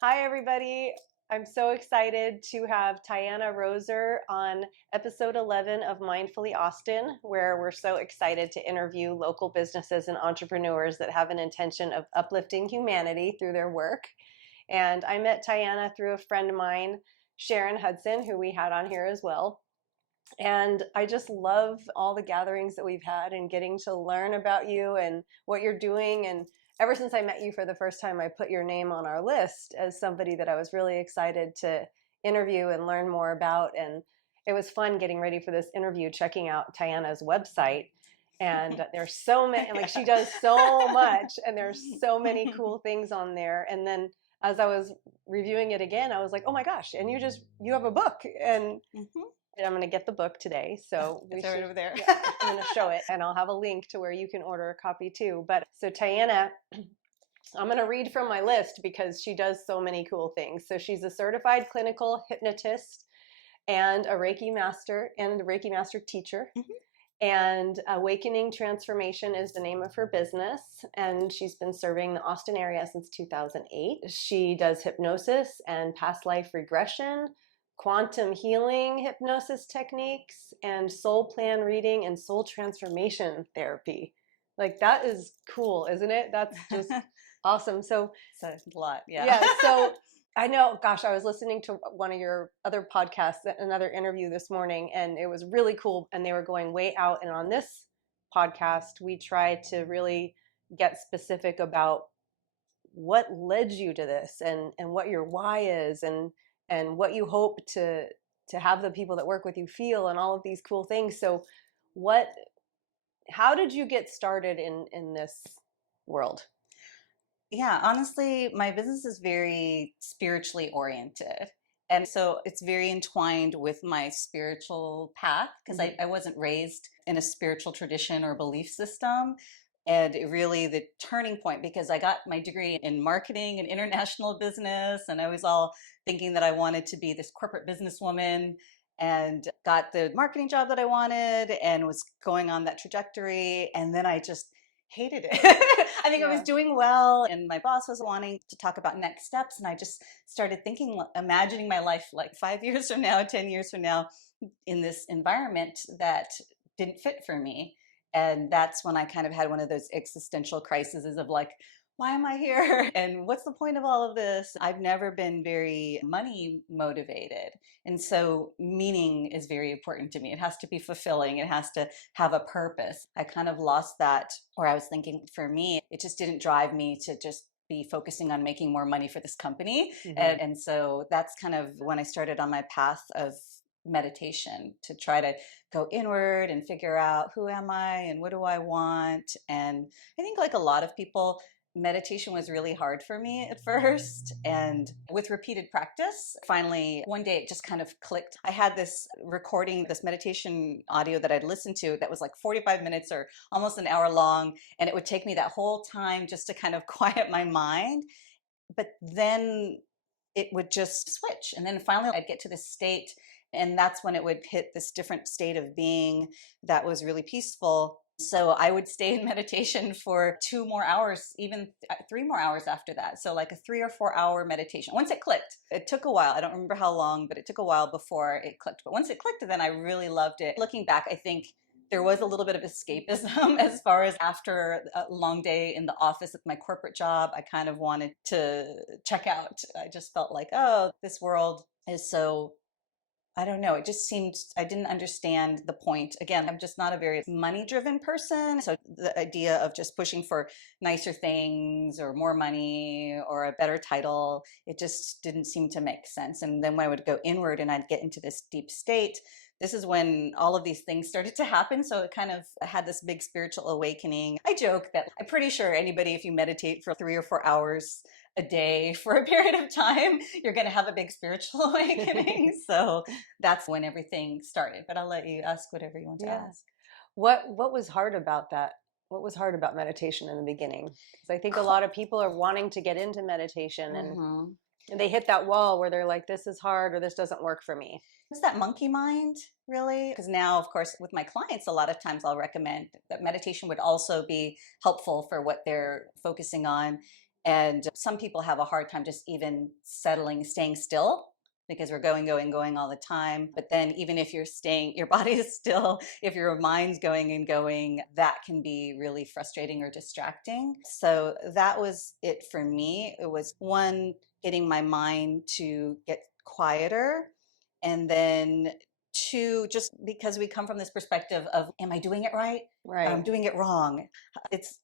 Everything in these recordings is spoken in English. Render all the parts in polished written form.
Hi, everybody. I'm so excited to have Tianna Roser on episode 11 of Mindfully Austin, where we're so excited to interview local businesses and entrepreneurs that have an intention of uplifting humanity through their work. And I met Tianna through a friend of mine, Sharon Hudson, who we had on here as well. And I just love all the gatherings that we've had and getting to learn about you and what you're doing. And ever since I met you for the first time, I put your name on our list as somebody that I was really excited to interview and learn more about. And it was fun getting ready for this interview, checking out Tianna's website. And there's so many, like she does so much, and there's so many cool things on there. And then as I was reviewing it again, I was like, oh my gosh, and you have a book. And I'm going to get the book today, so it's right over there. Yeah, I'm going to show it, and I'll have a link to where you can order a copy too. But so Tianna, I'm going to read from my list because she does so many cool things. So she's a certified clinical hypnotist and a Reiki master teacher. And Awakening Transformation is the name of her business. And she's been serving the Austin area since 2008. She does hypnosis and past life regression, quantum healing hypnosis techniques, and soul plan reading and soul transformation therapy. Like, that is cool, isn't it? That's just awesome. So it's a lot. yeah. So I know, gosh, I was listening to one of your other podcasts, another interview this morning, and it was really cool. And they were going way out. And on this podcast, we tried to really get specific about what led you to this, and what your why is, and what you hope to have the people that work with you feel, and all of these cool things. So how did you get started in this world? Yeah, honestly, my business is very spiritually oriented. And so it's very entwined with my spiritual path because I wasn't raised in a spiritual tradition or belief system. And it really the turning point, because I got my degree in marketing and international business, and I was all thinking that I wanted to be this corporate businesswoman, and got the marketing job that I wanted and was going on that trajectory. And then I just hated it. I think I was doing well, and my boss was wanting to talk about next steps. And I just started thinking, imagining my life like 5 years from now, 10 years from now, in this environment that didn't fit for me. And that's when I kind of had one of those existential crises of like, why am I here? And what's the point of all of this? I've never been very money motivated. And so meaning is very important to me. It has to be fulfilling. It has to have a purpose. I kind of lost that, or I was thinking for me, it just didn't drive me to just be focusing on making more money for this company. And so that's kind of when I started on my path of meditation to try to go inward and figure out who am I and what do I want. And I think like a lot of people, meditation was really hard for me at first, and with repeated practice, finally one day it just kind of clicked. I had this recording, this meditation audio that I'd listened to that was like 45 minutes or almost an hour long, and it would take me that whole time just to kind of quiet my mind. But then it would just switch, and then finally I'd get to this state, and that's when it would hit this different state of being that was really peaceful. So I would stay in meditation for 2 more hours, even 3 more hours after that. So like a 3 or 4 hour meditation. Once it clicked, it took a while. I don't remember how long, but it took a while before it clicked. But once it clicked, then I really loved it. Looking back, I think there was a little bit of escapism as far as after a long day in the office at my corporate job, I kind of wanted to check out. I just felt like, oh, this world is so, I don't know. It just seemed, I didn't understand the point. Again, I'm just not a very money driven person. So the idea of just pushing for nicer things or more money or a better title, it just didn't seem to make sense. And then when I would go inward and I'd get into this deep state, this is when all of these things started to happen. So it kind of had this big spiritual awakening. I joke that I'm pretty sure anybody, if you meditate for 3 or 4 hours a day for a period of time, you're going to have a big spiritual awakening. So that's when everything started. But I'll let you ask whatever you want to ask. What was hard about that? What was hard about meditation in the beginning? Because I think a lot of people are wanting to get into meditation, and they hit that wall where they're like, this is hard, or this doesn't work for me. It's that monkey mind, really. Because now, of course, with my clients, a lot of times I'll recommend that meditation would also be helpful for what they're focusing on. And some people have a hard time just even settling, staying still, because we're going all the time. But then even if you're staying, your body is still, if your mind's going, that can be really frustrating or distracting. So that was it for me. It was one, getting my mind to get quieter. And then two, just because we come from this perspective of, am I doing it right? Or I'm doing it wrong. It's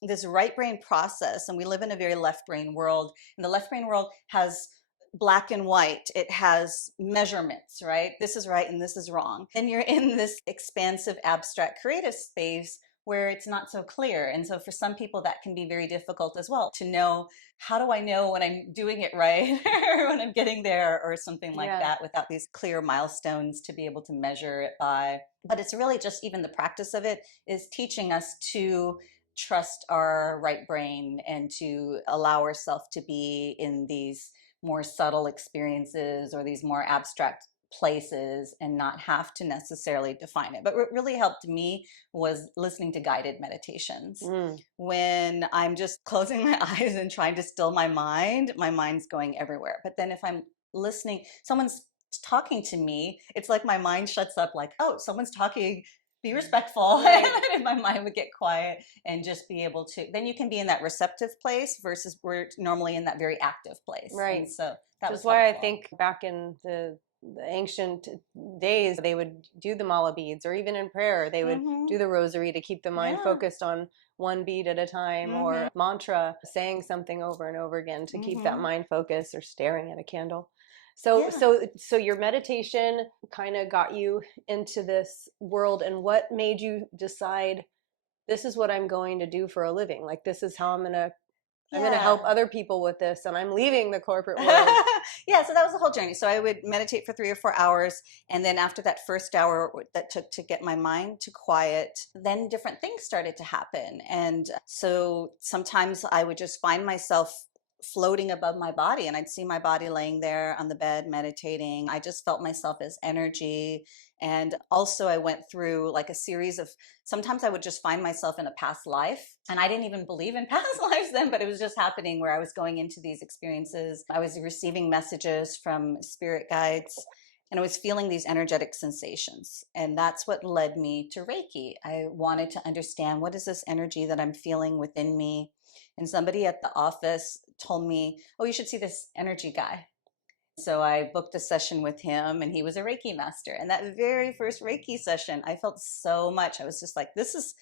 this right brain process, and we live in a very left brain world. And the left brain world has black and white. It has measurements, right? This is right and this is wrong. And you're in this expansive, abstract, creative space where it's not so clear. And so for some people, that can be very difficult as well, to know, how do I know when I'm doing it right or when I'm getting there or something like that, without these clear milestones to be able to measure it by. But it's really just, even the practice of it is teaching us to trust our right brain and to allow ourselves to be in these more subtle experiences or these more abstract places and not have to necessarily define it. But what really helped me was listening to guided meditations. When I'm just closing my eyes and trying to still my mind's going everywhere. But then if I'm listening, someone's talking to me, it's like my mind shuts up, like, oh, someone's talking, be respectful. And my mind would get quiet and just be able to, then you can be in that receptive place versus we're normally in that very active place. Right. And so that was why helpful. I think back in the ancient days, they would do the mala beads, or even in prayer, they would do the rosary to keep the mind focused on one bead at a time, or mantra, saying something over and over again to keep that mind focused, or staring at a candle. So your meditation kind of got you into this world, and what made you decide, this is what I'm going to do for a living? Like, this is how I'm going to help other people with this, and I'm leaving the corporate world. Yeah, so that was the whole journey. So I would meditate for 3 or 4 hours, and then after that first hour that took to get my mind to quiet, then different things started to happen. And so sometimes I would just find myself floating above my body, and I'd see my body laying there on the bed meditating. I just felt myself as energy. And also I went through like a series of, sometimes I would just find myself in a past life, and I didn't even believe in past lives then, but it was just happening, where I was going into these experiences. I was receiving messages from spirit guides, and I was feeling these energetic sensations. And that's what led me to Reiki. I wanted to understand, what is this energy that I'm feeling within me? And somebody at the office told me, oh, you should see this energy guy. So I booked a session with him, and he was a Reiki master. And that very first Reiki session, I felt so much. I was just like, this is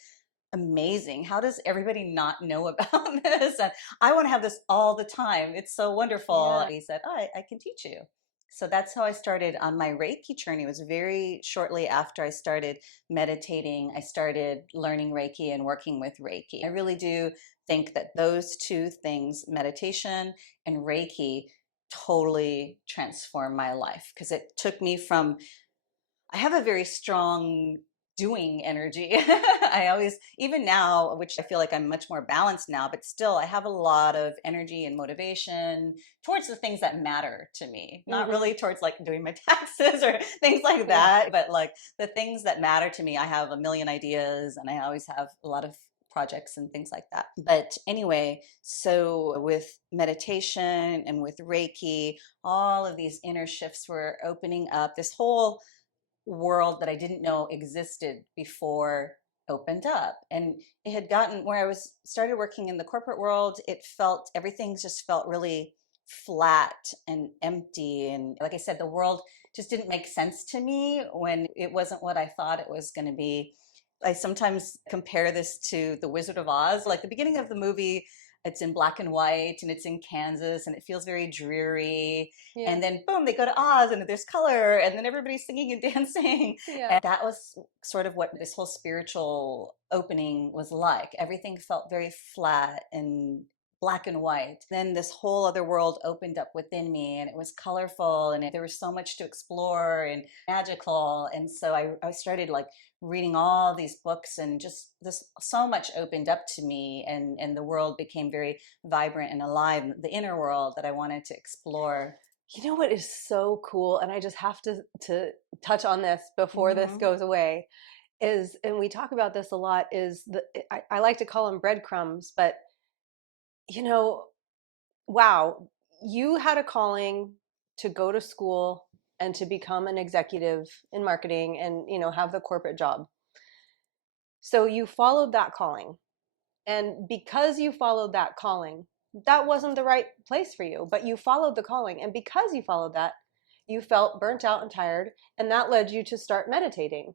amazing. How does everybody not know about this? And I want to have this all the time. It's so wonderful. He said, oh, I can teach you. So that's how I started on my Reiki journey. It was very shortly after I started meditating, I started learning Reiki and working with Reiki. I really do think that those two things, meditation and Reiki, totally transformed my life, because it took me from, I have a very strong doing energy. I always, even now, which I feel like I'm much more balanced now, but still I have a lot of energy and motivation towards the things that matter to me. Not really towards like doing my taxes or things like that, but like the things that matter to me. I have a million ideas, and I always have a lot of projects and things like that. But anyway, so with meditation and with Reiki, all of these inner shifts were opening up. This whole world that I didn't know existed before opened up. And it had gotten where I was started working in the corporate world, it felt, everything just felt really flat and empty. And like I said, the world just didn't make sense to me when it wasn't what I thought it was going to be. I sometimes compare this to The Wizard of Oz. Like the beginning of the movie, it's in black and white, and it's in Kansas, and it feels very dreary. And then boom, they go to Oz, and there's color, and then everybody's singing and dancing. And that was sort of what this whole spiritual opening was like. Everything felt very flat and black and white. Then this whole other world opened up within me, and it was colorful, and there was so much to explore and magical. And so I started like reading all these books, and just this, so much opened up to me, and the world became very vibrant and alive, the inner world that I wanted to explore. You know what is so cool, and I just have to touch on this before this goes away, is, and we talk about this a lot, is I like to call them breadcrumbs, but you know, wow, you had a calling to go to school and to become an executive in marketing and, have the corporate job. So you followed that calling. And because you followed that calling, that wasn't the right place for you, but you followed the calling. And because you followed that, you felt burnt out and tired. And that led you to start meditating.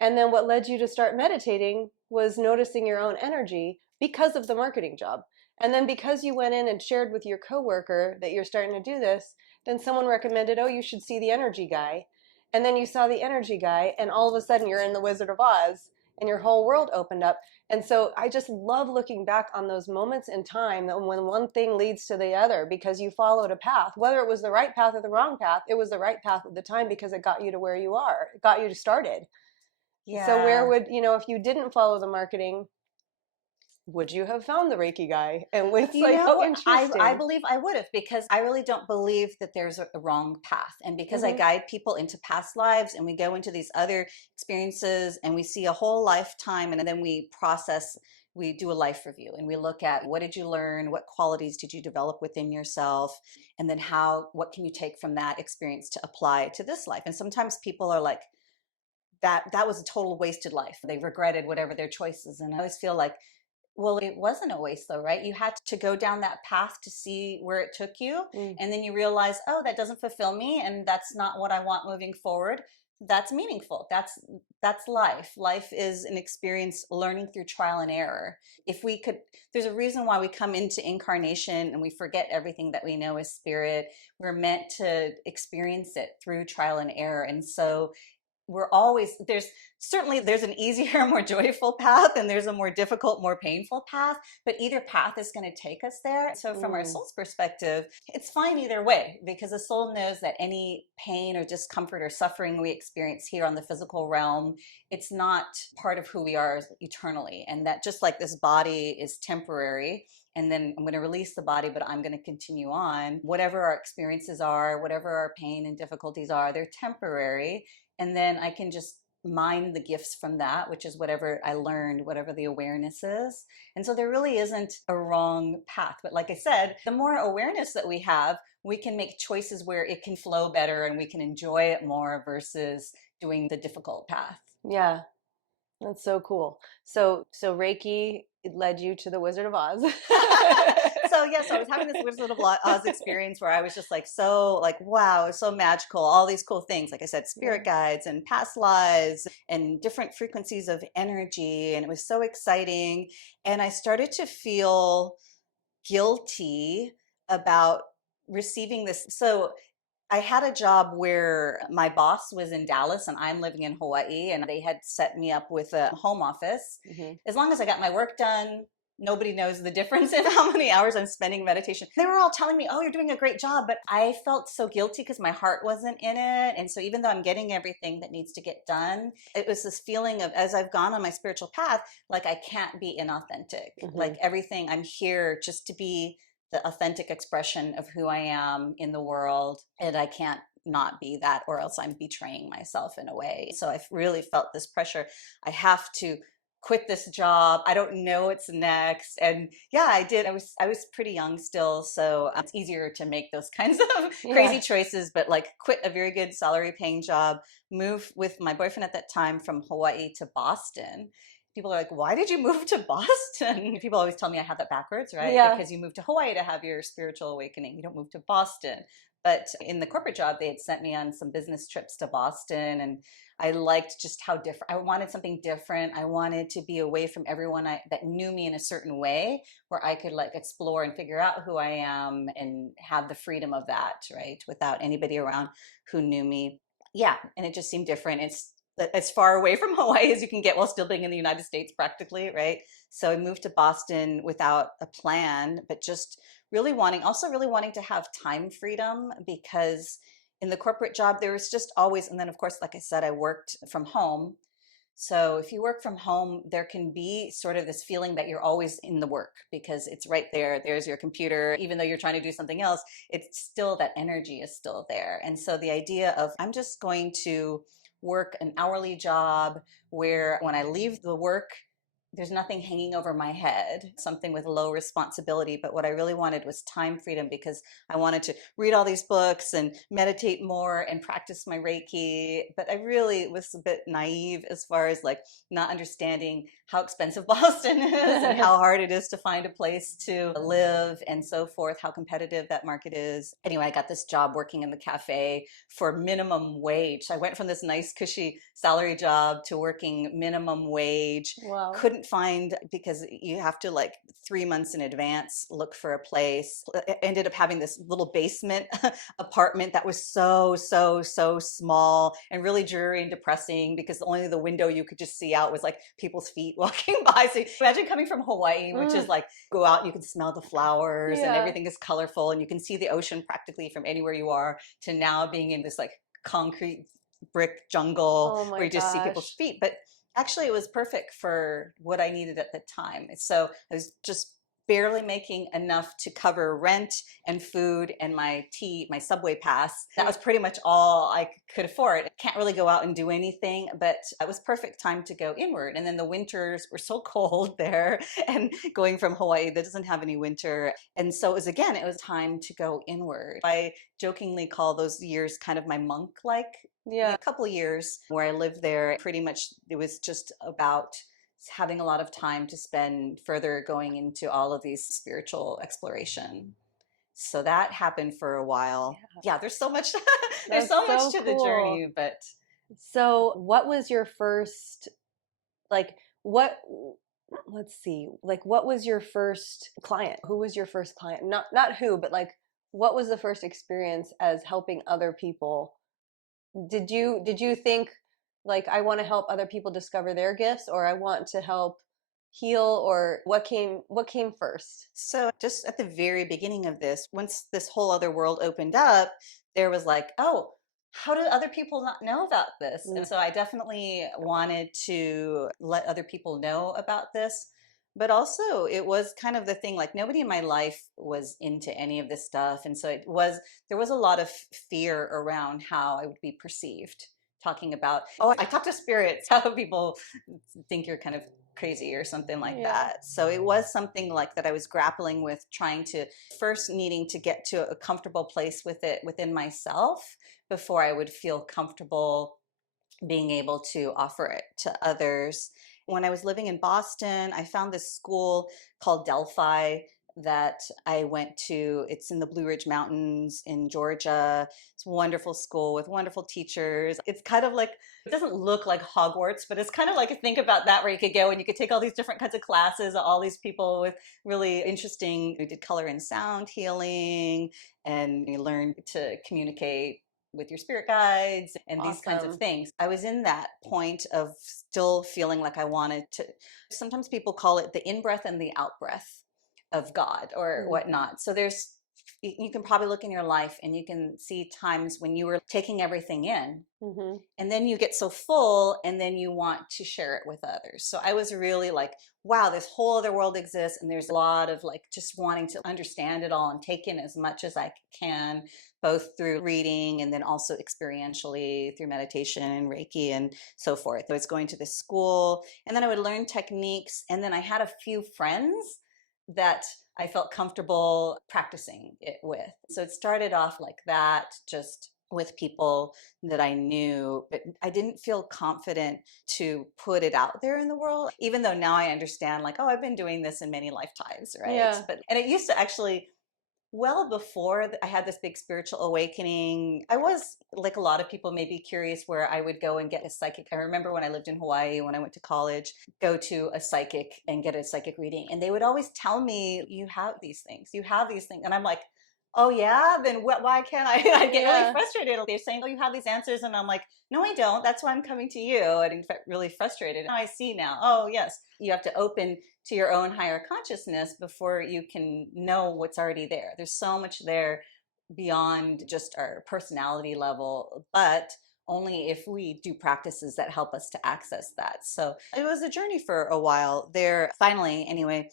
And then what led you to start meditating was noticing your own energy because of the marketing job. And then because you went in and shared with your coworker that you're starting to do this, then someone recommended, oh, you should see the energy guy. And then you saw the energy guy, and all of a sudden you're in the Wizard of Oz and your whole world opened up. And so I just love looking back on those moments in time that when one thing leads to the other because you followed a path, whether it was the right path or the wrong path, it was the right path at the time because it got you to where you are. It got you started. So where Yeah. would, if you didn't follow the marketing, would you have found the Reiki guy? And it's You like, oh, know, I interesting. believe I would have, because I really don't believe that there's a wrong path. And because I Mm-hmm. guide people into past lives and we go into these other experiences and we see a whole lifetime, and then we process, we do a life review and we look at what did you learn, what qualities did you develop within yourself, and then what can you take from that experience to apply to this life. And sometimes people are like, that was a total wasted life. They regretted whatever their choices. And I always feel like, well, it wasn't a waste though, right? You had to go down that path to see where it took you. Mm. And then you realize, oh, that doesn't fulfill me and that's not what I want moving forward. That's meaningful. That's life. Life is an experience, learning through trial and error. If we could, there's a reason why we come into incarnation and we forget everything that we know as spirit. We're meant to experience it through trial and error. And so there's an easier, more joyful path, and there's a more difficult, more painful path, but either path is going to take us there. So from our Mm. soul's perspective, it's fine either way, because the soul knows that any pain or discomfort or suffering we experience here on the physical realm, it's not part of who we are eternally. And that just like this body is temporary, and then I'm going to release the body, but I'm going to continue on. Whatever our experiences are, whatever our pain and difficulties are, they're temporary. And then I can just mine the gifts from that, which is whatever I learned, whatever the awareness is. And so there really isn't a wrong path. But like I said, the more awareness that we have, we can make choices where it can flow better and we can enjoy it more versus doing the difficult path. Yeah, that's so cool. So Reiki, it led you to the Wizard of Oz. So yes, I was having this Wizard of Oz experience where I was just like, so like, wow, it's so magical. All these cool things, like I said, Yeah. spirit guides and past lives and different frequencies of energy. And it was so exciting. And I started to feel guilty about receiving this. So I had a job where my boss was in Dallas and I'm living in Hawaii, and they had set me up with a home office. Mm-hmm. As long as I got my work done, nobody knows the difference in how many hours I'm spending meditation. They were all telling me, oh, you're doing a great job, but I felt so guilty because my heart wasn't in it. And so even though I'm getting everything that needs to get done, it was this feeling of, as I've gone on my spiritual path, like I can't be inauthentic. Mm-hmm. Like everything, I'm here just to be the authentic expression of who I am in the world. And I can't not be that, or else I'm betraying myself in a way. So I've really felt this pressure. I have to quit this job. I don't know what's next. And yeah, I did. I was pretty young still, so it's easier to make those kinds of crazy Yeah. choices, but like quit a very good salary paying job, move with my boyfriend at that time from Hawaii to Boston. People are like, why did you move to Boston? People always tell me I have that backwards, right? Yeah. Because you move to Hawaii to have your spiritual awakening. You don't move to Boston. But in the corporate job, they had sent me on some business trips to Boston, and I liked just how different. I wanted something different. I wanted to be away from everyone that knew me in a certain way, where I could like explore and figure out who I am and have the freedom of that, right? Without anybody around who knew me. Yeah, and it just seemed different. It's as far away from Hawaii as you can get while still being in the United States practically, right? So I moved to Boston without a plan, but just really wanting to have time freedom, because in the corporate job, there was just always, and then of course, like I said, I worked from home. So if you work from home, there can be sort of this feeling that you're always in the work because it's right there. There's your computer. Even though you're trying to do something else, it's still, that energy is still there. And so the idea of, I'm just going to work an hourly job where when I leave the work, there's nothing hanging over my head, something with low responsibility. But what I really wanted was time freedom, because I wanted to read all these books and meditate more and practice my Reiki. But I really was a bit naive as far as like not understanding how expensive Boston is and how hard it is to find a place to live and so forth, how competitive that market is. Anyway, I got this job working in the cafe for minimum wage. I went from this nice cushy salary job to working minimum wage. Wow. Couldn't find, because you have to like 3 months in advance look for a place. I ended up having this little basement apartment that was so small and really dreary and depressing, because only the window you could just see out was like people's feet walking by. So imagine coming from Hawaii, which is like, go out and you can smell the flowers and everything is colorful and you can see the ocean practically from anywhere you are, to now being in this like concrete brick jungle where you just see people's feet. But actually it was perfect for what I needed at the time. So I was just barely making enough to cover rent and food and my subway pass. That was pretty much all I could afford. I can't really go out and do anything, but it was perfect time to go inward. And then the winters were so cold there, and going from Hawaii that doesn't have any winter. And so it was time to go inward. I jokingly call those years kind of my monk-like. A couple of years where I lived there, pretty much it was just about having a lot of time to spend further going into all of these spiritual exploration. So that happened for a while. Yeah, there's so much there's so much to the journey. But so what was your first, like, what was your first client? Who was your first client? Not who, but like, what was the first experience as helping other people? Did you think like, I want to help other people discover their gifts, or I want to help heal, or what came first? So just at the very beginning of this, once this whole other world opened up, there was like, oh, how do other people not know about this? And so I definitely wanted to let other people know about this. But also it was kind of the thing, like nobody in my life was into any of this stuff. And so there was a lot of fear around how I would be perceived, talking about, oh, I talk to spirits, how people think you're kind of crazy or something like that. So it was something like that I was grappling with, trying to first needing to get to a comfortable place with it within myself before I would feel comfortable being able to offer it to others. When I was living in Boston, I found this school called Delphi that I went to. It's in the Blue Ridge Mountains in Georgia. It's a wonderful school with wonderful teachers. It's kind of like, it doesn't look like Hogwarts, but it's kind of like, think about that, where you could go and you could take all these different kinds of classes, all these people with really interesting, we did color and sound healing, and you learn to communicate with your spirit guides and these kinds of things. I was in that point of still feeling like I wanted to, sometimes people call it the in-breath and the out-breath of God or whatnot. So you can probably look in your life and you can see times when you were taking everything in, and then you get so full and then you want to share it with others. So I was really like, wow, this whole other world exists, and there's a lot of like just wanting to understand it all and take in as much as I can, both through reading and then also experientially through meditation and Reiki and so forth. I was going to this school, and then I would learn techniques, and then I had a few friends that I felt comfortable practicing it with. So it started off like that, just with people that I knew, but I didn't feel confident to put it out there in the world, even though now I understand, like, oh, I've been doing this in many lifetimes, right? And it used to actually, well before I had this big spiritual awakening, I was, like a lot of people, maybe curious where I would go and get a psychic. I remember when I lived in Hawaii, when I went to college, go to a psychic and get a psychic reading. And they would always tell me, you have these things, you have these things. And I'm like, oh yeah, then why can't I? I get really frustrated. They're saying, oh, you have these answers. And I'm like, no, I don't. That's why I'm coming to you. And in fact, really frustrated. And I see now, oh yes, you have to open to your own higher consciousness before you can know what's already there. There's so much there beyond just our personality level, but only if we do practices that help us to access that. So it was a journey for a while there. Finally, anyway,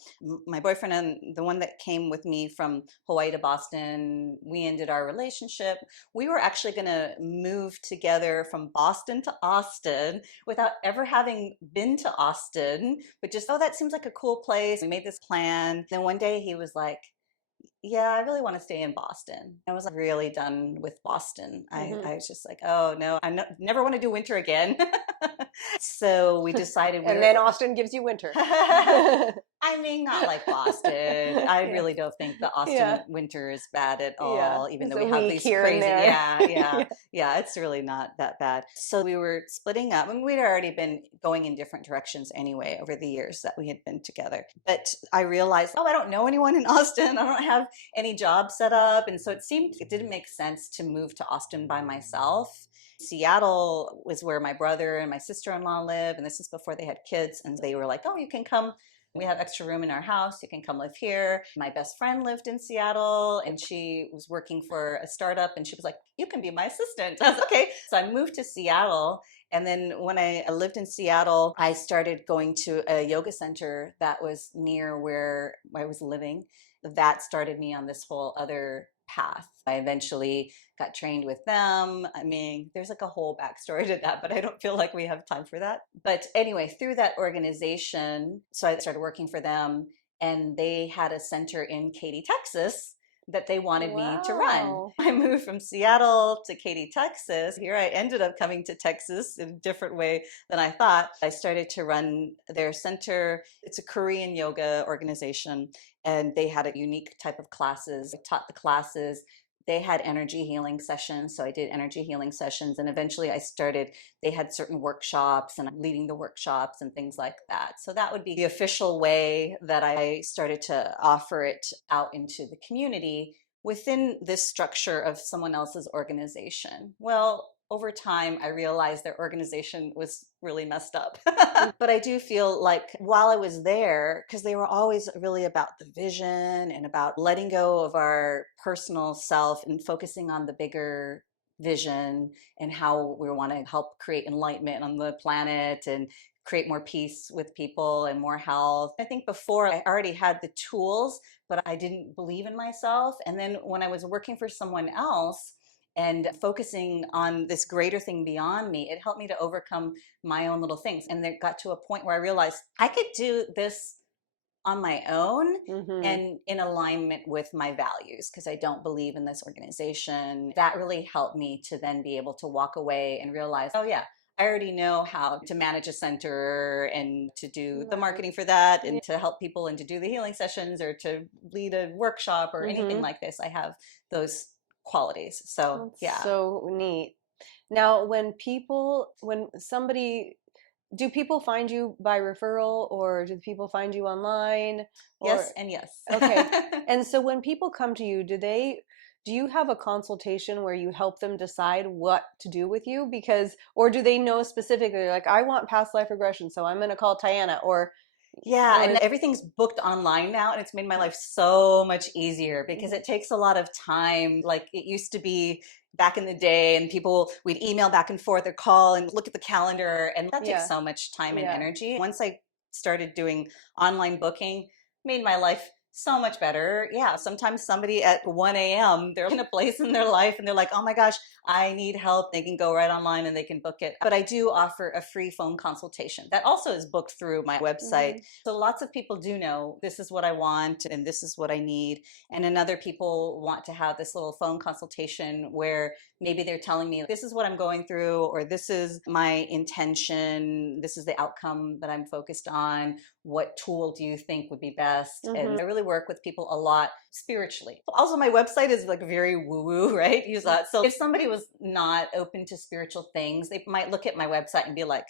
my boyfriend and the one that came with me from Hawaii to Boston, we ended our relationship. We were actually going to move together from Boston to Austin without ever having been to Austin, but just, oh, that seems like a cool place. We made this plan. Then one day he was like, yeah, I really want to stay in Boston. I was like really done with Boston. I was just like, oh no, never want to do winter again. So we decided And then Austin gives you winter. I mean, not like Boston. I Yeah. really don't think the Austin Yeah. winter is bad at Yeah. all, even It's though a we have week these here and crazy, there. yeah, Yeah. it's really not that bad. So we were splitting up, and we'd already been going in different directions anyway over the years that we had been together. But I realized, oh, I don't know anyone in Austin. I don't have any job set up. And so it didn't make sense to move to Austin by myself. Seattle was where my brother and my sister-in-law live, and this is before they had kids. And they were like, oh, you can come. We have extra room in our house. You can come live here. My best friend lived in Seattle, and she was working for a startup, and she was like, you can be my assistant. I was okay. So I moved to Seattle. And then when I lived in Seattle, I started going to a yoga center that was near where I was living. That started me on this whole other path. I eventually got trained with them. I mean, there's like a whole backstory to that, but I don't feel like we have time for that. But anyway, through that organization, so I started working for them, and they had a center in Katy, Texas that they wanted me to run. Wow. I moved from Seattle to Katy, Texas. Here I ended up coming to Texas in a different way than I thought. I started to run their center. It's a Korean yoga organization, and they had a unique type of classes. I taught the classes. They had energy healing sessions, so I did energy healing sessions, and eventually they had certain workshops, and I'm leading the workshops and things like that. So that would be the official way that I started to offer it out into the community within this structure of someone else's organization. Well, over time, I realized their organization was really messed up. But I do feel like while I was there, because they were always really about the vision and about letting go of our personal self and focusing on the bigger vision and how we want to help create enlightenment on the planet and create more peace with people and more health. I think before I already had the tools, but I didn't believe in myself. And then when I was working for someone else, and focusing on this greater thing beyond me, it helped me to overcome my own little things. And it got to a point where I realized I could do this on my own and in alignment with my values, because I don't believe in this organization. That really helped me to then be able to walk away and realize, oh yeah, I already know how to manage a center and to do the marketing for that and to help people and to do the healing sessions or to lead a workshop or anything like this. I have those qualities. So That's so neat. Now, when somebody, do people find you by referral, or do people find you online? Or, yes and yes. Okay. And so when people come to you, do you have a consultation where you help them decide what to do with you? Or do they know specifically, like, I want past life regression, so I'm going to call Tianna, yeah, and everything's booked online now, and it's made my life so much easier because it takes a lot of time. Like it used to be back in the day, and we'd email back and forth or call and look at the calendar, and that takes so much time and energy. Once I started doing online booking, made my life so much better. Yeah, sometimes somebody at 1 a.m., they're in a place in their life and they're like, oh my gosh, I need help. They can go right online and they can book it. But I do offer a free phone consultation that also is booked through my website. So lots of people do know this is what I want and this is what I need. And then other people want to have this little phone consultation where maybe they're telling me, this is what I'm going through, or this is my intention, this is the outcome that I'm focused on. What tool do you think would be best? And I really work with people a lot spiritually. Also, my website is like very woo-woo, right? Use that. So if somebody was not open to spiritual things, they might look at my website and be like,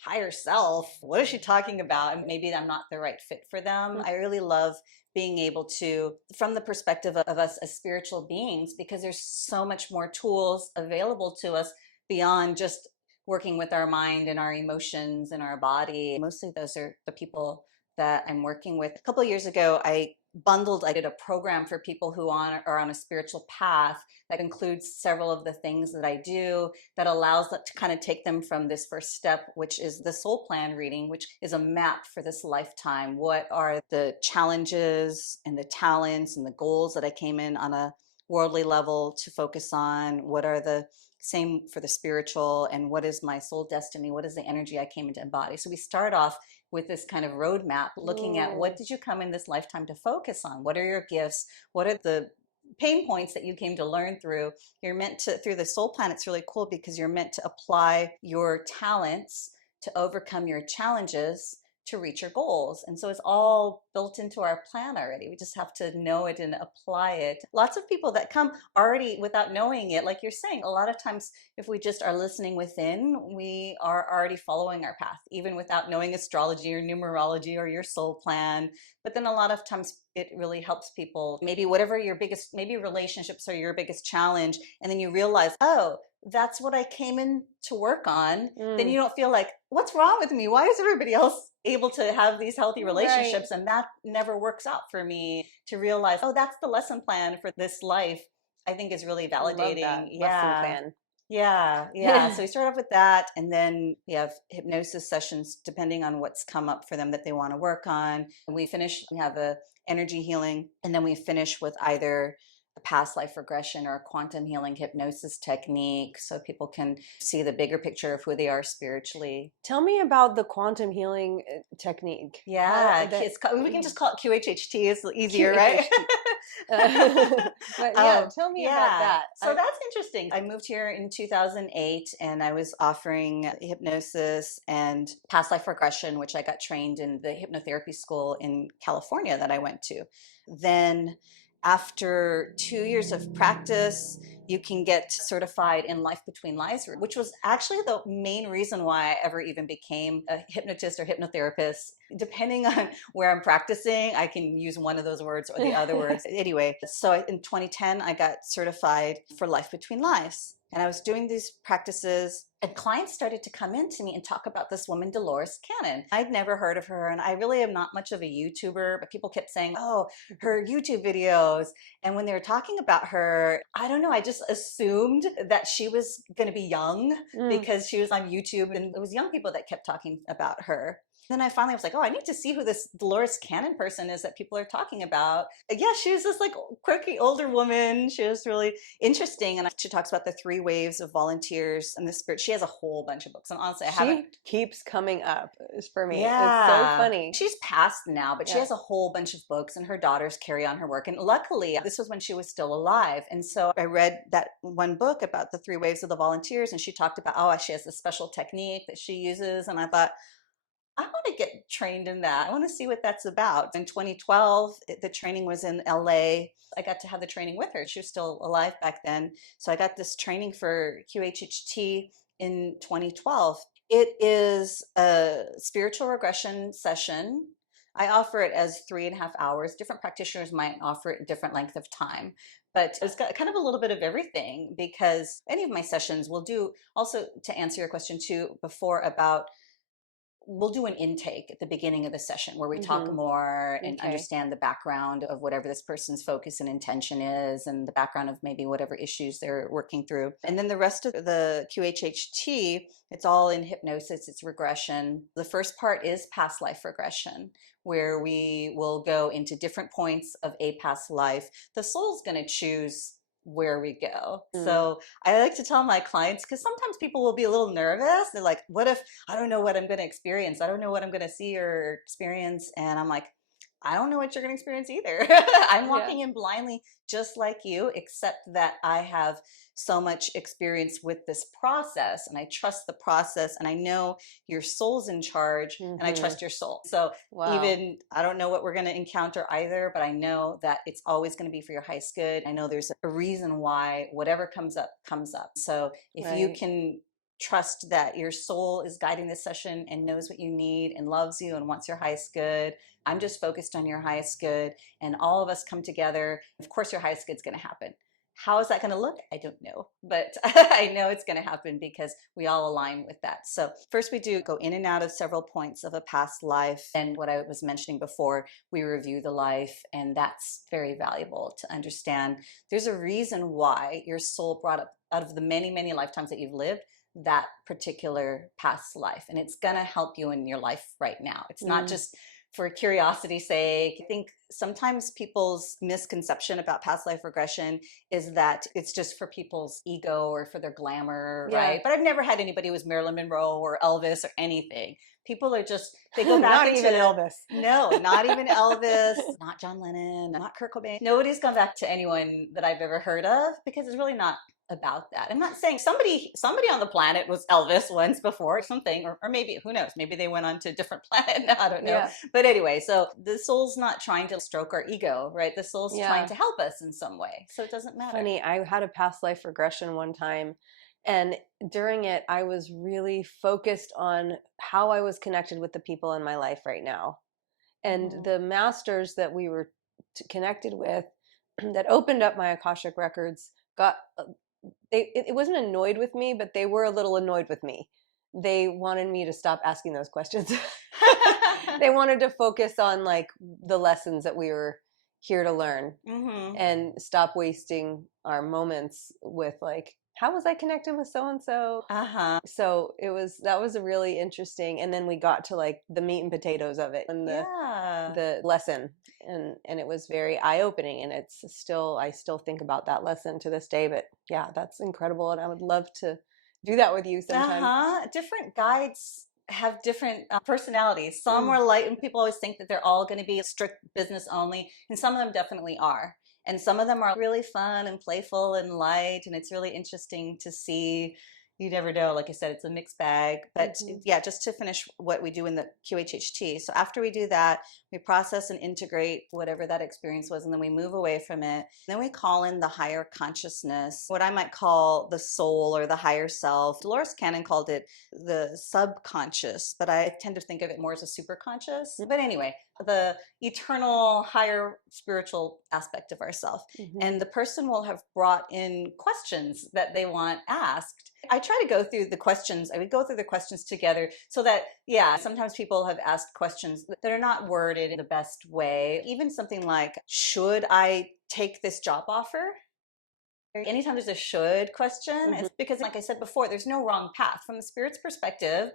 higher self, what is she talking about? And maybe I'm not the right fit for them. I really love being able to, from the perspective of us as spiritual beings, because there's so much more tools available to us beyond just working with our mind and our emotions and our body. Mostly those are the people that I'm working with. A couple of years ago, I bundled. I did a program for people who are on a spiritual path that includes several of the things that I do, that allows them to kind of take them from this first step, which is the soul plan reading, which is a map for this lifetime. What are the challenges and the talents and the goals that I came in on a worldly level to focus on? What are the same for the spiritual, and what is my soul destiny? What is the energy I came into embody? So we start off with this kind of roadmap, looking at what did you come in this lifetime to focus on? What are your gifts? What are the pain points that you came to learn through? You're meant to, through the soul plan, it's really cool because you're meant to apply your talents to overcome your challenges to reach your goals. And so it's all built into our plan already. We just have to know it and apply it. Lots of people that come already without knowing it, like you're saying, a lot of times if we just are listening within, we are already following our path, even without knowing astrology or numerology or your soul plan. But then a lot of times it really helps people, maybe whatever your biggest, maybe relationships are your biggest challenge, and then you realize, oh, that's what I came in to work on. Then you don't feel like, what's wrong with me? Why is everybody else able to have these healthy relationships? Right. And that never works out for me. To realize, oh, that's the lesson plan for this life, I think is really Love that validating. lesson Yeah. plan. Yeah. So we start off with that, and then we have hypnosis sessions depending on what's come up for them that they want to work on. And we have a energy healing, and then we finish with either a past life regression or a quantum healing hypnosis technique, so people can see the bigger picture of who they are spiritually. Tell me about the quantum healing technique. Yeah, we can just call it QHHT. It's easier, right? But yeah, tell me about Yeah, that. so that's interesting. I moved here in 2008, and I was offering hypnosis and past life regression, which I got trained in the hypnotherapy school in California that I went to. Then after 2 years of practice, you can get certified in Life Between Lives, which was actually the main reason why I ever even became a hypnotist or hypnotherapist. Depending on where I'm practicing, I can use one of those words or the other words. Anyway, so in 2010, I got certified for Life Between Lives. And I was doing these practices, and clients started to come in to me and talk about this woman, Dolores Cannon. I'd never heard of her, and I really am not much of a YouTuber, but people kept saying, oh, her YouTube videos. And when they were talking about her, I don't know, I just assumed that she was going to be young because she was on YouTube, and it was young people that kept talking about her. Then I finally was like, oh, I need to see who this Dolores Cannon person is that people are talking about. Yeah, she was this like quirky older woman. She was really interesting. And she talks about the 3 waves of volunteers and the spirit. She has a whole bunch of books. And honestly, she keeps coming up for me. Yeah. It's so funny. She's passed now, but she has a whole bunch of books, and her daughters carry on her work. And luckily, this was when she was still alive. And so I read that one book about the 3 waves of the volunteers, and she talked about, oh, she has this special technique that she uses. And I thought, I want to get trained in that. I want to see what that's about. In 2012, the training was in LA. I got to have the training with her. She was still alive back then. So I got this training for QHHT in 2012. It is a spiritual regression session. I offer it as 3.5 hours. Different practitioners might offer it a different length of time. But it's got kind of a little bit of everything, because any of my sessions will do, also to answer your question too before about, we'll do an intake at the beginning of the session where we talk more and understand the background of whatever this person's focus and intention is, and the background of maybe whatever issues they're working through. And then the rest of the QHHT, it's all in hypnosis, it's regression. The first part is past life regression, where we will go into different points of a past life. The soul's going to choose where we go. So I like to tell my clients, because sometimes people will be a little nervous. They're like, what if I don't know what I'm going to experience? I don't know what I'm going to see or experience. And I'm like, I don't know what you're going to experience either. I'm walking in blindly just like you, except that I have so much experience with this process, and I trust the process, and I know your soul's in charge, and I trust your soul. So even I don't know what we're going to encounter either, but I know that it's always going to be for your highest good. I know there's a reason why whatever comes up comes up. So if you can trust that your soul is guiding this session and knows what you need and loves you and wants your highest good, I'm just focused on your highest good, and all of us come together. Of course, your highest good is going to happen. How is that going to look? I don't know, but I know it's going to happen because we all align with that. So first we do go in and out of several points of a past life. And what I was mentioning before, we review the life, and that's very valuable to understand. There's a reason why your soul brought up out of the many, many lifetimes that you've lived that particular past life. And it's going to help you in your life right now. It's not just for curiosity's sake. I think sometimes people's misconception about past life regression is that it's just for people's ego or for their glamour, right? But I've never had anybody who was Marilyn Monroe or Elvis or anything. People are just, they go back not into, even Elvis. No, not even Elvis, not John Lennon, not Kurt Cobain. Nobody's gone back to anyone that I've ever heard of, because it's really not about that. I'm not saying somebody on the planet was Elvis once before or something, or maybe, who knows, maybe they went on to a different planet now, I don't know. But anyway, so the soul's not trying to stroke our ego, right? The soul's trying to help us in some way, so it doesn't matter. Funny, I had a past life regression one time, and during it I was really focused on how I was connected with the people in my life right now, and the masters that we were connected with that opened up my Akashic records got it wasn't annoyed with me, but they were a little annoyed with me. They wanted me to stop asking those questions. They wanted to focus on like the lessons that we were here to learn, and stop wasting our moments with like, how was I connected with so and so? So that was a really interesting. And then we got to like the meat and potatoes of it, and the lesson, and it was very eye-opening. And I still think about that lesson to this day. But yeah, that's incredible, and I would love to do that with you sometime. Different guides have different personalities. Some are light, and people always think that they're all going to be strict business only, and some of them definitely are. And some of them are really fun and playful and light, and it's really interesting to see. You never know. Like I said, it's a mixed bag. But yeah, just to finish what we do in the QHHT. So after we do that, we process and integrate whatever that experience was, and then we move away from it. Then we call in the higher consciousness, what I might call the soul or the higher self. Dolores Cannon called it the subconscious, but I tend to think of it more as a superconscious. But anyway, the eternal higher spiritual aspect of ourself. And the person will have brought in questions that they want asked. I try to go through the questions. I would go through the questions together so that, sometimes people have asked questions that are not worded in the best way. Even something like, should I take this job offer? Anytime there's a should question, it's because, like I said before, there's no wrong path. From the spirit's perspective,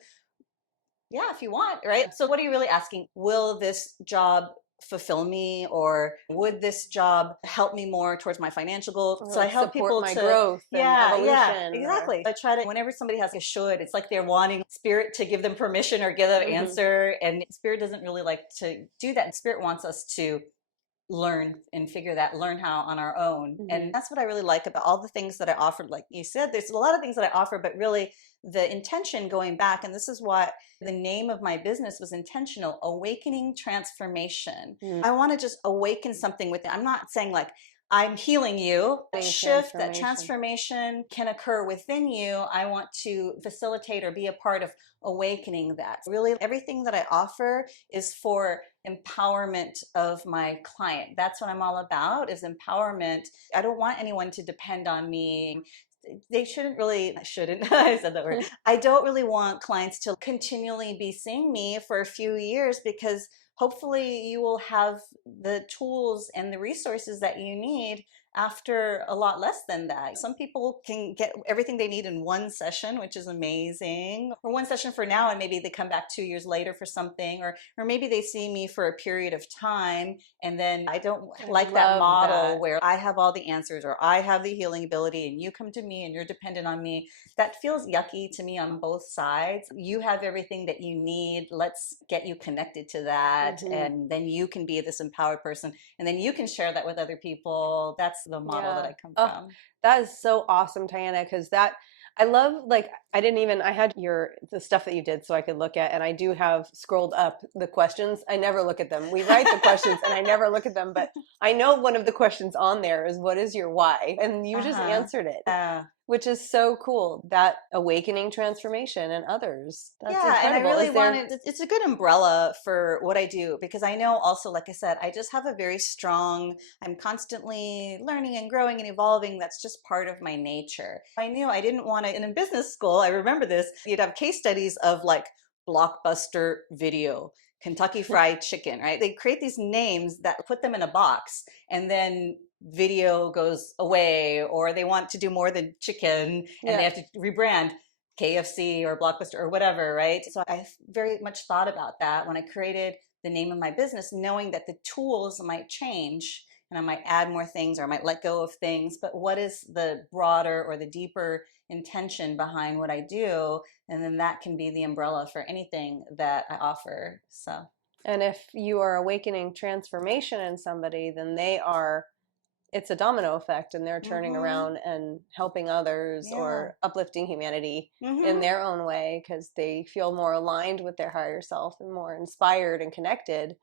if you want, right? So what are you really asking? Will this job fulfill me, or would this job help me more towards my financial goals? So I help people my to growth and evolution. Exactly. I try to, whenever somebody has a should, it's like they're wanting spirit to give them permission or give them an answer, and spirit doesn't really like to do that. And spirit wants us to learn and learn how on our own. And that's what I really like about all the things that I offered. Like you said, there's a lot of things that I offer, but really the intention going back, and this is what the name of my business was, intentional, awakening transformation. I want to just awaken something with it. I'm not saying like I'm healing you. That shift, that transformation can occur within you. I want to facilitate or be a part of awakening that. Really, everything that I offer is for empowerment of my client. That's what I'm all about, is empowerment. I don't want anyone to depend on me. They shouldn't, I said that word. I don't really want clients to continually be seeing me for a few years, because hopefully you will have the tools and the resources that you need after a lot less than that. Some people can get everything they need in one session, which is amazing, or one session for now, and maybe they come back 2 years later for something, or maybe they see me for a period of time, and then I don't like that model where I have all the answers, or I have the healing ability and you come to me and you're dependent on me. That feels yucky to me on both sides. You have everything that you need. Let's get you connected to that, and then you can be this empowered person, and then you can share that with other people. That's the model that I come from. That is so awesome, Tianna, because I love, like, I had the stuff that you did so I could look at, and I do have scrolled up the questions. I never look at them. We write the questions and I never look at them, but I know one of the questions on there is, what is your why? And you just answered it. which is so cool. That awakening transformation in others. That's Yeah, and I incredible. really Is there, wanted, it's a good umbrella for what I do because I know also, like I said, I just have a very strong, I'm constantly learning and growing and evolving. That's just part of my nature. I knew I didn't want to, and in business school, I remember this, you'd have case studies of like Blockbuster Video, Kentucky Fried Chicken, right? They create these names that put them in a box and then video goes away, or they want to do more than chicken and they yeah. have to rebrand KFC or Blockbuster or whatever, right? So I very much thought about that when I created the name of my business, knowing that the tools might change and I might add more things or I might let go of things. But what is the broader or the deeper intention behind what I do? And then that can be the umbrella for anything that I offer. So, And if you are awakening transformation in somebody, then it's a domino effect and they're turning mm-hmm, around and helping others yeah. or uplifting humanity in Mm-hmm. their own way because they feel more aligned with their higher self and more inspired and connected.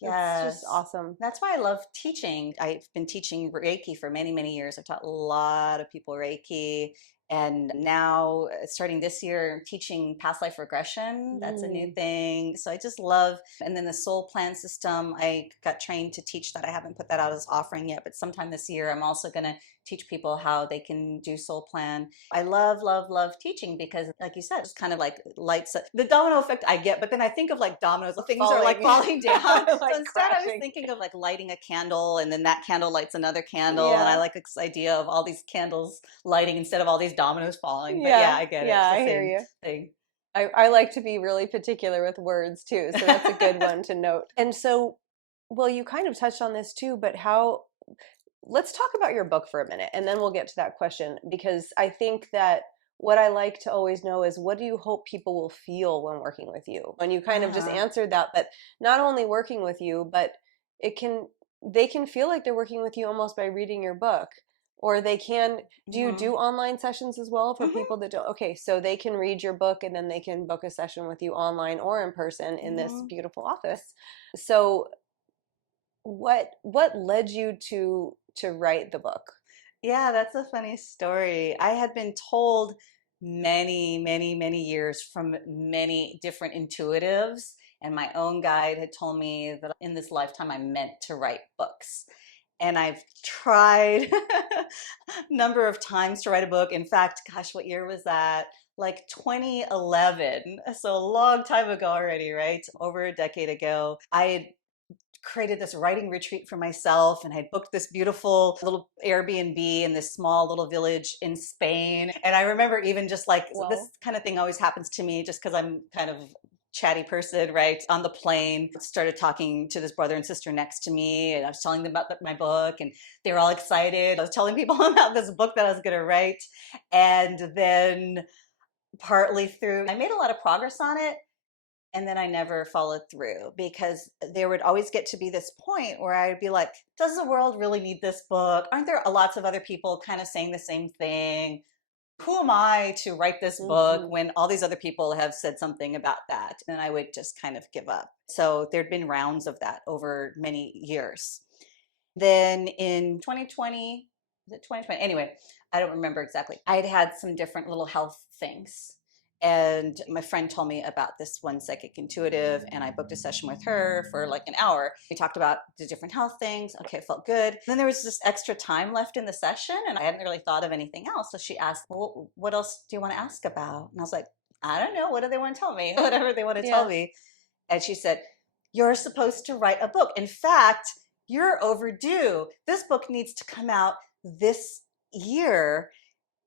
It's just Yes. awesome. That's why I love teaching. I've been teaching Reiki for many, many years. I've taught a lot of people Reiki. And now, starting this year, teaching past life regression. That's a new Mm. thing. So I just love, and then the soul plan system, I got trained to teach that. I haven't put that out as offering yet, but sometime this year, I'm also going to teach people how they can do soul plan. I love, love, love teaching because, like you said, it's kind of like lights the domino effect I get, but then I think of like dominoes, things are like Falling, falling down. So like instead, I was crashing. thinking of like lighting a candle, and then that candle lights another candle, and I Yeah, like this idea of all these candles lighting instead of all these dominoes falling. But yeah, yeah, I get it. yeah, It's the I hear same you. thing. I like to be really particular with words too, so that's a good one to note. And so, well, you kind of touched on this too, but let's talk about your book for a minute and then we'll get to that question because I think that what I like to always know is what do you hope people will feel when working with you? And you kind of just Uh-huh. answered that, but not only working with you, but it can they can feel like they're working with you almost by reading your book. Or they can, do you Mm-hmm. do online sessions as well for Mm-hmm. people that don't? Okay, so they can read your book and then they can book a session with you online or in person in this Mm-hmm. beautiful office. So what led you to write the book? Yeah, that's a funny story. I had been told many, many, many years from many different intuitives, and my own guide had told me that in this lifetime I meant to write books. And I've tried a number of times to write a book. In fact, gosh, what year was that? Like 2011. So a long time ago already, right? Over a decade ago. I had created this writing retreat for myself and I booked this beautiful little Airbnb in this small little village in Spain. And I remember even just like this Well, kind of thing always happens to me just because I'm kind of chatty person, right? On the plane, started talking to this brother and sister next to me, and I was telling them about my book, and they were all excited. I was telling people about this book that I was going to write, and then partly through, I made a lot of progress on it, and then I never followed through because there would always get to be this point where I'd be like, does the world really need this book? Aren't there lots of other people kind of saying the same thing? Who am I to write this book hmm when all these other people have said something about that? And I would just kind of give up. So there'd been rounds of that over many years. Then in 2020, was it 2020? Anyway, I don't remember exactly. I'd had some different little health things. And my friend told me about this one psychic intuitive, and I booked a session with her for like an hour. We talked about the different health things. Okay, it felt good. Then there was just extra time left in the session, and I hadn't really thought of anything else. So she asked, well, what else do you want to ask about? And I was like, I don't know. What do they want to tell me? Whatever they want to tell Yeah. me. And she said, you're supposed to write a book. In fact, you're overdue. This book needs to come out this year.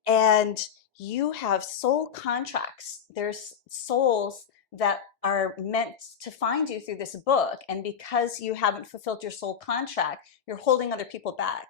And you have soul contracts. There's souls that are meant to find you through this book. And because you haven't fulfilled your soul contract, you're holding other people back.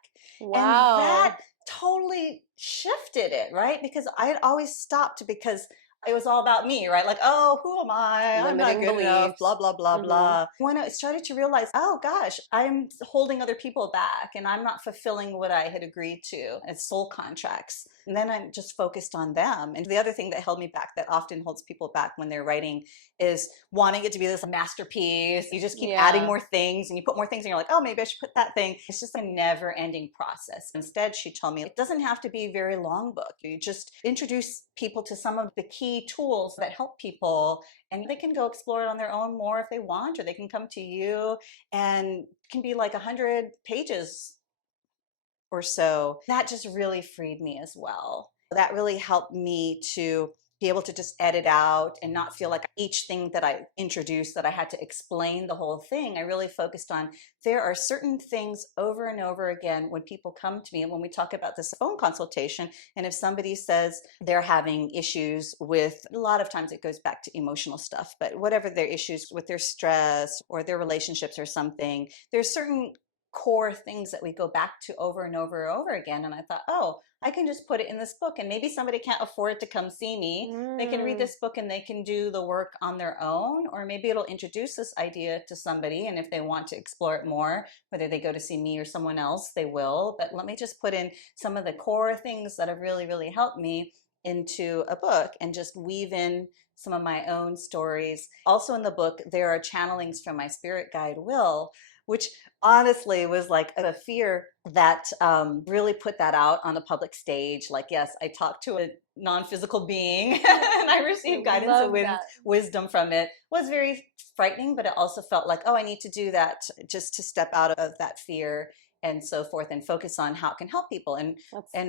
And that Wow. totally shifted it, right? Because I had always stopped because it was all about me, right? Like, oh, who am I? I'm not Limiting good enough, blah, beliefs. blah, blah, hmm blah. When I started to realize, oh gosh, I'm holding other people back and I'm not fulfilling what I had agreed to as soul contracts, And then I'm just focused on them. And the other thing that held me back, that often holds people back when they're writing, is wanting it to be this masterpiece. You just keep adding more things and you put more things and you're like, oh, maybe I should put that thing. It's just a never ending process. Instead, she told me it doesn't have to be a very long book. You just introduce people to some of the key tools that help people, and they can go explore it on their own more if they want, or they can come to you, and it can be like 100 pages or so. That just really freed me as well. That really helped me to be able to just edit out and not feel like each thing that I introduced that I had to explain the whole thing. I really focused on, there are certain things over and over again when people come to me, and when we talk about this phone consultation, and if somebody says they're having issues with, a lot of times it goes back to emotional stuff, but whatever their issues with their stress or their relationships or something, there's certain core things that we go back to over and over and over again. And I thought, oh, I can just put it in this book, and maybe somebody can't afford to come see me. They can read this book and they can do the work on their own, or maybe it'll introduce this idea to somebody. And if they want to explore it more, whether they go to see me or someone else, they will. But let me just put in some of the core things that have really, really helped me into a book and just weave in some of my own stories. Also in the book, there are channelings from my spirit guide, Will, which honestly was like a fear that really put that out on the public stage. Like, yes, I talked to a non-physical being and I received guidance and wisdom from it. It was very frightening, but it also felt like, oh, I need to do that just to step out of that fear and so forth, and focus on how it can help people. And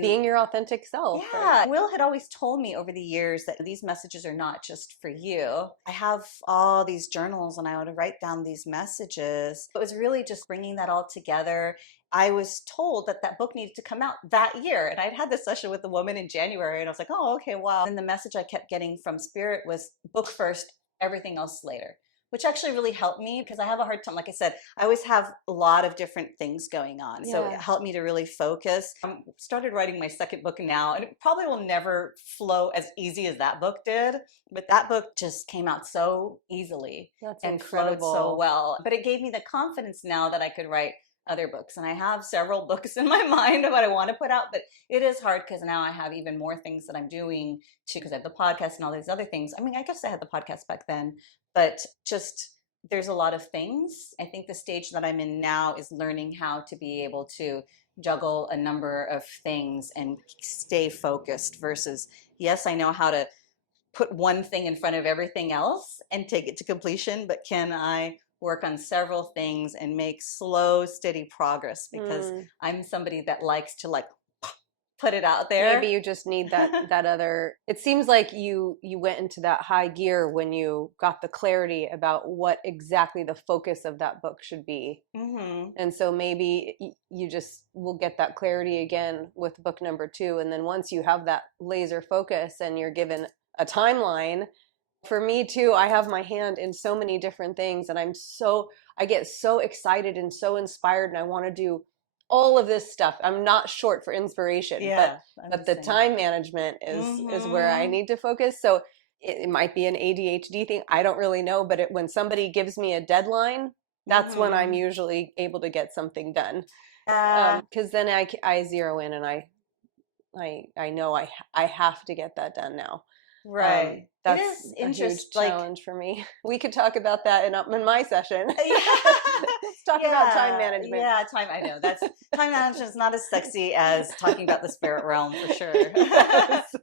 being your authentic self. Yeah. Right? Will had always told me over the years that these messages are not just for you. I have all these journals and I would write down these messages. It was really just bringing that all together. I was told that that book needed to come out that year. And I'd had this session with a woman in January and I was like, oh, okay, wow. And the message I kept getting from Spirit was book first, everything else later, which actually really helped me because I have a hard time. Like I said, I always have a lot of different things going on. So it helped me to really focus. I started writing my second book now, and it probably will never flow as easy as that book did. But that book just came out so easily and flowed so well. But it gave me the confidence now that I could write other books. And I have several books in my mind of what I want to put out, but it is hard because now I have even more things that I'm doing too, because I have the podcast and all these other things. I mean, I guess I had the podcast back then, but just there's a lot of things. I think the stage that I'm in now is learning how to be able to juggle a number of things and stay focused versus, yes, I know how to put one thing in front of everything else and take it to completion, but can I work on several things and make slow, steady progress? Because I'm somebody that likes to like put it out there. Maybe you just need that other. It seems like you went into that high gear when you got the clarity about what exactly the focus of that book should be. And so maybe you just will get that clarity again with book number 2. And then once you have that laser focus and you're given a timeline. For me too, I have my hand in so many different things, and I get so excited and so inspired, and I want to do all of this stuff. I'm not short for inspiration, but the time management is where I need to focus. So it might be an ADHD thing. I don't really know, but when somebody gives me a deadline, that's when I'm usually able to get something done. Because then I zero in and I know I have to get that done now. Right. That's a huge challenge for me. We could talk about that in my session. Let's talk about time management. Yeah, time. I know time management is not as sexy as talking about the spirit realm for sure,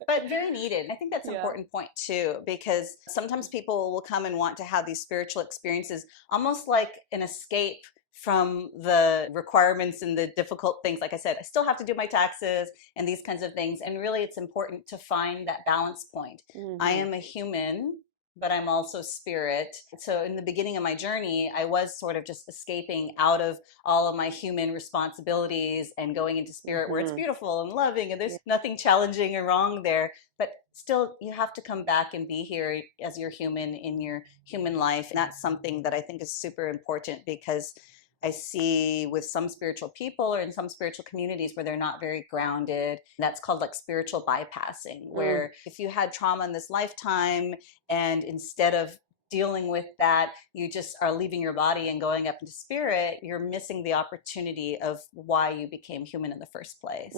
but very needed. I think that's an important point too, because sometimes people will come and want to have these spiritual experiences, almost like an escape from the requirements and the difficult things. Like I said, I still have to do my taxes and these kinds of things. And really, it's important to find that balance point. I am a human, but I'm also spirit. So in the beginning of my journey, I was sort of just escaping out of all of my human responsibilities and going into spirit where it's beautiful and loving and there's nothing challenging or wrong there. But still, you have to come back and be here as your human in your human life. And that's something that I think is super important, because I see with some spiritual people or in some spiritual communities where they're not very grounded. That's called like spiritual bypassing, where if you had trauma in this lifetime and instead of dealing with that, you just are leaving your body and going up into spirit, you're missing the opportunity of why you became human in the first place.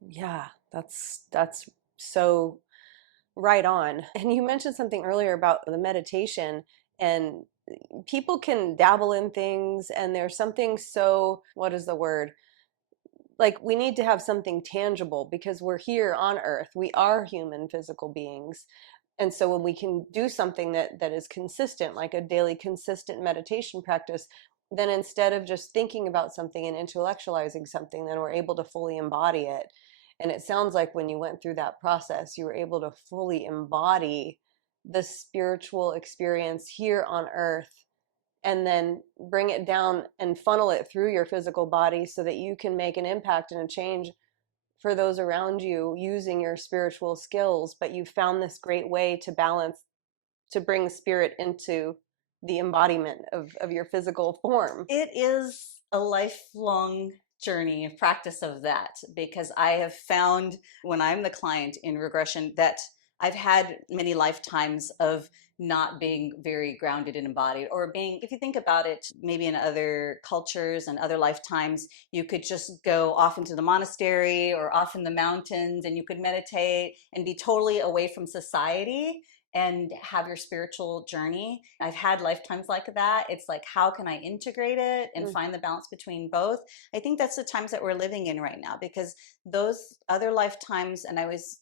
Yeah. That's so right on. And you mentioned something earlier about the meditation, and people can dabble in things, and there's something so, what is the word? Like, we need to have something tangible because we're here on earth. We are human physical beings. And so when we can do something that is consistent, like a daily consistent meditation practice, then instead of just thinking about something and intellectualizing something, then we're able to fully embody it. And it sounds like when you went through that process, you were able to fully embody the spiritual experience here on earth, and then bring it down and funnel it through your physical body so that you can make an impact and a change for those around you using your spiritual skills. But you found this great way to balance, to bring spirit into the embodiment of your physical form. It is a lifelong journey of practice of that, because I have found when I'm the client in regression that I've had many lifetimes of not being very grounded and embodied, or being, if you think about it, maybe in other cultures and other lifetimes, you could just go off into the monastery or off in the mountains and you could meditate and be totally away from society and have your spiritual journey. I've had lifetimes like that. It's like, how can I integrate it and find the balance between both? I think that's the times that we're living in right now, because those other lifetimes, and I was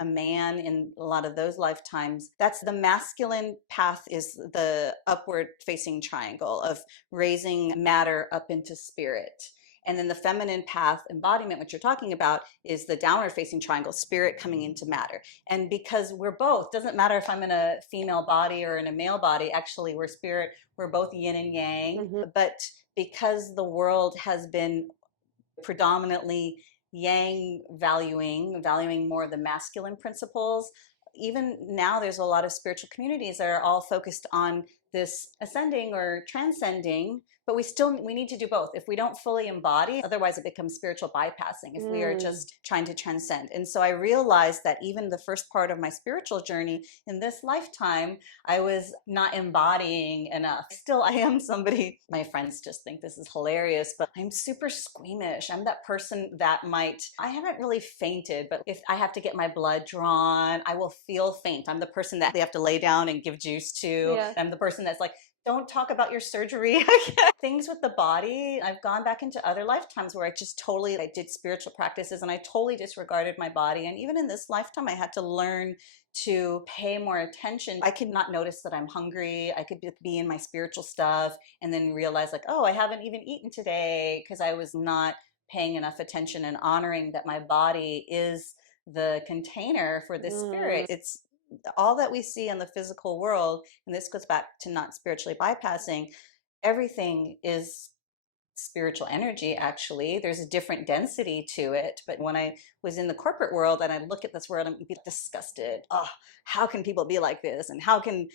a man in a lot of those lifetimes, that's the masculine path, is the upward facing triangle of raising matter up into spirit. And then the feminine path embodiment, which you're talking about, is the downward facing triangle, spirit coming into matter. And because we're both, doesn't matter if I'm in a female body or in a male body, actually we're spirit, we're both yin and yang. But because the world has been predominantly yang valuing more of the masculine principles, even now there's a lot of spiritual communities that are all focused on this ascending or transcending, but we need to do both. If we don't fully embody, otherwise it becomes spiritual bypassing if we are just trying to transcend. And so I realized that even the first part of my spiritual journey in this lifetime, I was not embodying enough. Still, I am somebody, my friends just think this is hilarious, but I'm super squeamish. I'm that person that I haven't really fainted, but if I have to get my blood drawn, I will feel faint. I'm the person that they have to lay down and give juice to. Yeah. I'm the person that's like, don't talk about your surgery. Things with the body, I've gone back into other lifetimes where I did spiritual practices and I totally disregarded my body. And even in this lifetime, I had to learn to pay more attention. I could not notice that I'm hungry. I could be in my spiritual stuff and then realize like, oh, I haven't even eaten today because I was not paying enough attention and honoring that my body is the container for this spirit. It's all that we see in the physical world, and this goes back to not spiritually bypassing, everything is spiritual energy. Actually, there's a different density to it. But when I was in the corporate world and I look at this world and be disgusted, oh, how can people be like this, and how can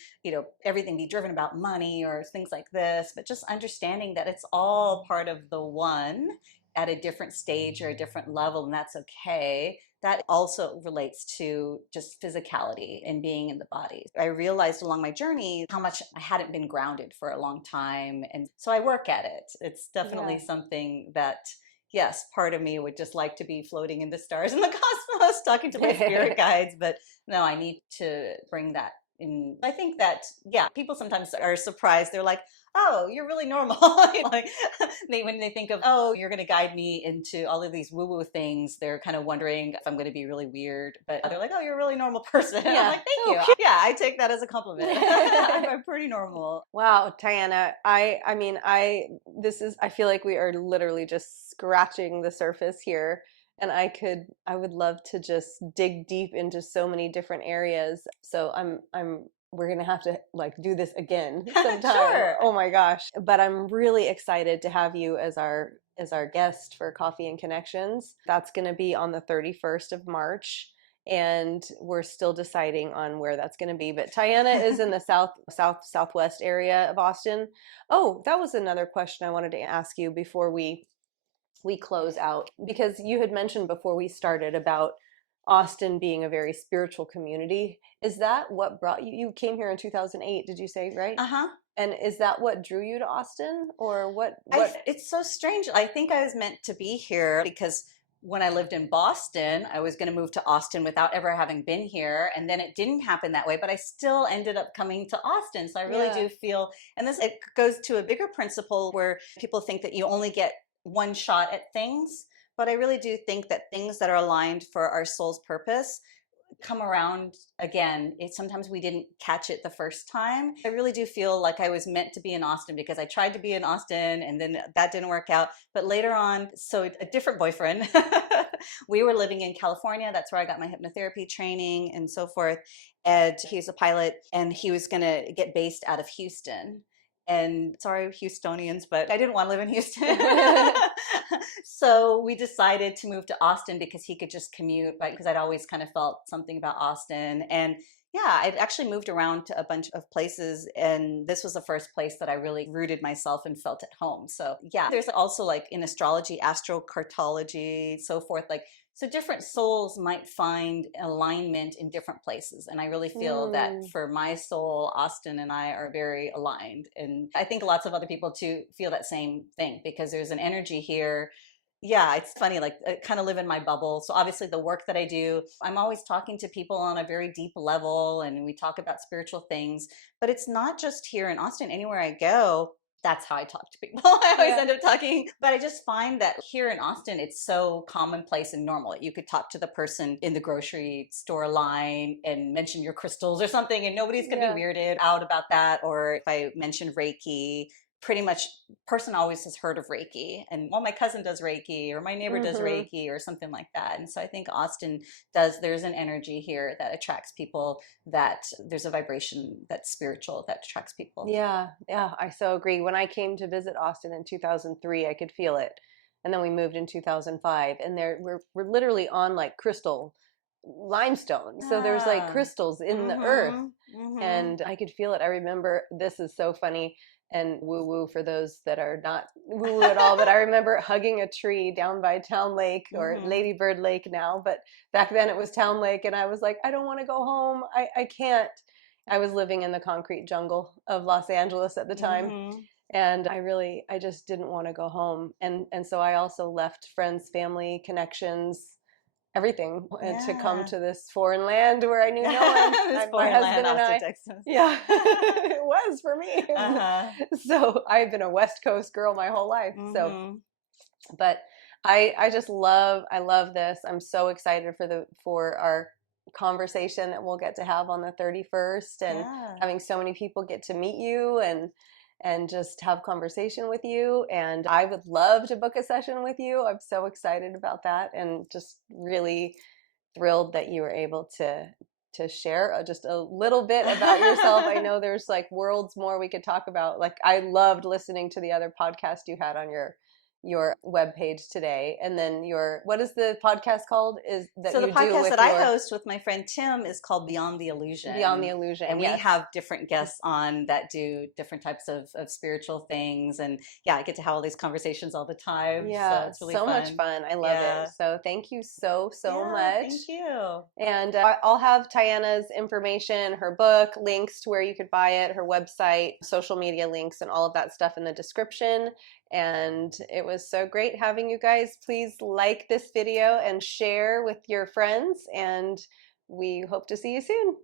everything be driven about money or things like this? But just understanding that it's all part of the one at a different stage or a different level, and that's okay. That also relates to just physicality and being in the body. I realized along my journey how much I hadn't been grounded for a long time. And so I work at it. It's definitely something that, yes, part of me would just like to be floating in the stars in the cosmos, talking to my spirit guides. But no, I need to bring that in. I think that, yeah, people sometimes are surprised. They're like, oh, you're really normal. Like when they think of, oh, you're going to guide me into all of these woo-woo things, they're kind of wondering if I'm going to be really weird. But they're like, oh, you're a really normal person. Yeah. I'm like, thank you. Yeah, I take that as a compliment. I'm pretty normal. Wow, Tianna, I feel like we are literally just scratching the surface here. And I would love to just dig deep into so many different areas. So we're gonna have to like do this again sometime. Sure. Oh my gosh. But I'm really excited to have you as our guest for Coffee and Connections. That's gonna be on the 31st of March. And we're still deciding on where that's going to be. But Tianna is in the southwest area of Austin. Oh, that was another question I wanted to ask you before we close out, because you had mentioned before we started about Austin being a very spiritual community. Is that what brought you? You came here in 2008, did you say, right? Uh-huh. And is that what drew you to Austin, or what? It's so strange. I think I was meant to be here because when I lived in Boston, I was going to move to Austin without ever having been here. And then it didn't happen that way, but I still ended up coming to Austin. So I really Yeah. do feel, and this, it goes to a bigger principle where people think that you only get one shot at things. But I really do think that things that are aligned for our soul's purpose come around again. Sometimes we didn't catch it the first time. I really do feel like I was meant to be in Austin because I tried to be in Austin and then that didn't work out. But later on, so a different boyfriend, we were living in California. That's where I got my hypnotherapy training and so forth. And he's a pilot and he was going to get based out of Houston. And sorry, Houstonians, but I didn't want to live in Houston. So we decided to move to Austin because he could just commute, right? Because I'd always kind of felt something about Austin. And yeah, I'd actually moved around to a bunch of places, and this was the first place that I really rooted myself and felt at home. So yeah, there's also like in astrology, astrocartology, so forth, like so different souls might find alignment in different places. And I really feel that for my soul, Austin and I are very aligned. And I think lots of other people too feel that same thing because there's an energy here. Yeah, it's funny, like I kind of live in my bubble. So obviously the work that I do, I'm always talking to people on a very deep level and we talk about spiritual things, but it's not just here in Austin. Anywhere I go, that's how I talk to people. I always end up talking, but I just find that here in Austin, it's so commonplace and normal. You could talk to the person in the grocery store line and mention your crystals or something, and nobody's going to be weirded out about that. Or if I mention Reiki, pretty much person always has heard of Reiki and well, my cousin does Reiki or my neighbor does Reiki or something like that. And so I think Austin there's an energy here that attracts people, that there's a vibration that's spiritual that attracts people. Yeah, I so agree. When I came to visit Austin in 2003, I could feel it. And then we moved in 2005 and we're literally on like crystal limestone. So there's like crystals in the earth and I could feel it. I remember, this is so funny and woo woo for those that are not woo woo at all, but I remember hugging a tree down by Town Lake or Lady Bird Lake now, but back then it was Town Lake and I was like, I don't want to go home. I can't. I was living in the concrete jungle of Los Angeles at the time. And I just didn't want to go home. And so I also left friends, family, connections, everything to come to this foreign land where I knew no one. My husband and I, Texas. Yeah, it was for me. So I've been a West Coast girl my whole life. So, but I love this. I'm so excited for our conversation that we'll get to have on the 31st and having so many people get to meet you and just have conversation with you. And I would love to book a session with you. I'm so excited about that and just really thrilled that you were able to share just a little bit about yourself. I know there's like worlds more we could talk about. Like I loved listening to the other podcast you had on your webpage today. And then what is the podcast called? So the podcast that I host with my friend Tim is called Beyond the Illusion. Beyond the Illusion. And we have different guests on that do different types of spiritual things. And yeah, I get to have all these conversations all the time. Yeah, so it's really so fun. much fun. I love it. So thank you so much. Thank you. And I'll have Tianna's information, her book, links to where you could buy it, her website, social media links, and all of that stuff in the description. And it was so great having you guys. Please like this video and share with your friends, and we hope to see you soon.